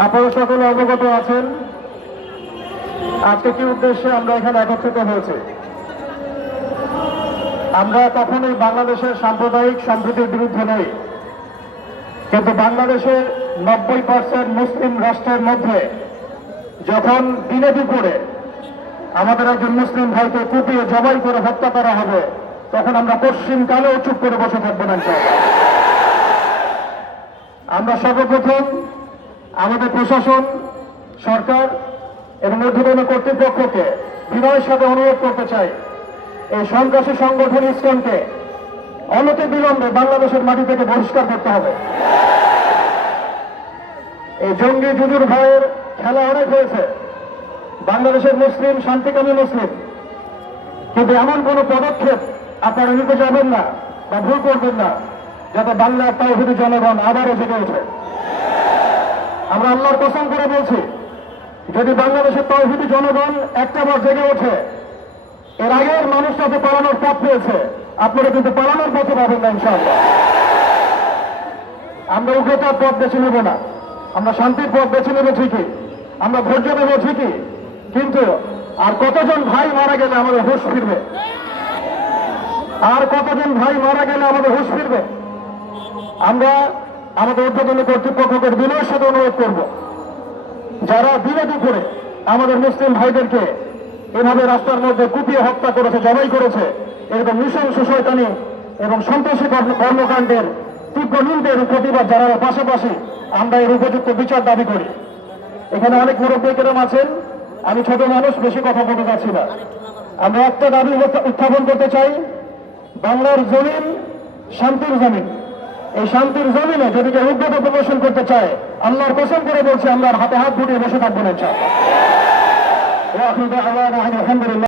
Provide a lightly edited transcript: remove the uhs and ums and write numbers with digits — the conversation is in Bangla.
আপনারা সকলে অবগত আছেন আজকে কি উদ্দেশ্যে আমরা এখানে একত্রিত হয়েছি। আমরা কখনোই বাংলাদেশের সাম্প্রদায়িক সম্প্রীতির বিরুদ্ধে নই, কিন্তু বাংলাদেশের 90% মুসলিম রাষ্ট্রের মধ্যে যখন দিনে দুপুরে আমাদের একজন মুসলিম ভাইকে কুপিয়ে জবাই করে হত্যা করা হবে, তখন আমরা পশ্চিমকালেও চুপ করে বসে থাকবো না। আমরা সর্বপ্রথম আমাদের প্রশাসন, সরকার এবং ঊর্ধ্বতন কর্তৃপক্ষকে বিনয়ের সাথে অনুরোধ করতে চাই, এই সন্ত্রাসী সংগঠন ইসকনকে অনতি বিলম্বে বাংলাদেশের মাটি থেকে বহিষ্কার করতে হবে। এই জঙ্গি জুজুর ভয়ের খেলা অনেক হয়েছে। বাংলাদেশের মুসলিম শান্তিকামী মুসলিম, কিন্তু এমন কোন পদক্ষেপ আপনারা নিতে যাবেন না বা ভুল করবেন না যাতে বাংলার তাওহীদি জনগণ আবারও জেগে ওঠে। আমরা আল্লাহর কসম করে বলছি, যদি বাংলাদেশের তাওহীদি জনগণ একটাবার জেগে ওঠে, এর আগের মানুষরা তো পালানোর পথ পেয়েছে, আপনারা কিন্তু পালানোর পথে পাবেন না ইনশাআল্লাহ। আমরা উগ্রতার পথ বেছে নেব না, আমরা শান্তির পথ বেছে নেব ঠিকই, আমরা ধৈর্য নেব ঠিকই, কিন্তু আর কতজন ভাই মারা গেলে আমাদের হুঁশ ফিরবে? আর কতজন ভাই মারা গেলে আমাদের হুঁশ ফিরবে? আমরা আমাদের ঊর্ধ্বতন কর্তৃপক্ষকে বিনয়ের সাথে অনুরোধ করব, যারা দিনে দুপুরে আমাদের মুসলিম ভাইদেরকে এভাবে রাস্তার মধ্যে কুপিয়ে হত্যা করেছে, জবাই করেছে, এরকম নৃশংস শয়তানি এবং সন্ত্রাসী কর্মকাণ্ডের তীব্র নিন্দের প্রতিবাদ জানানোর পাশাপাশি আমরা এর উপযুক্ত বিচার দাবি করি। এখানে অনেক মুরব্বী কেরাম আছেন, আমি ছোট মানুষ, বেশি কথা বলতে চাচ্ছি না। আমরা একটা দাবি উত্থাপন করতে চাই, বাংলার জমিন শান্তির জমিন। এই শান্তির জমিনে যদি কেউ উগ্রতা প্রদর্শন করতে চায়, আল্লাহর কসম করে বলছে আমরা হাতে হাত বুলিয়ে বসে থাকবো না। আলহামদুলিল্লাহ।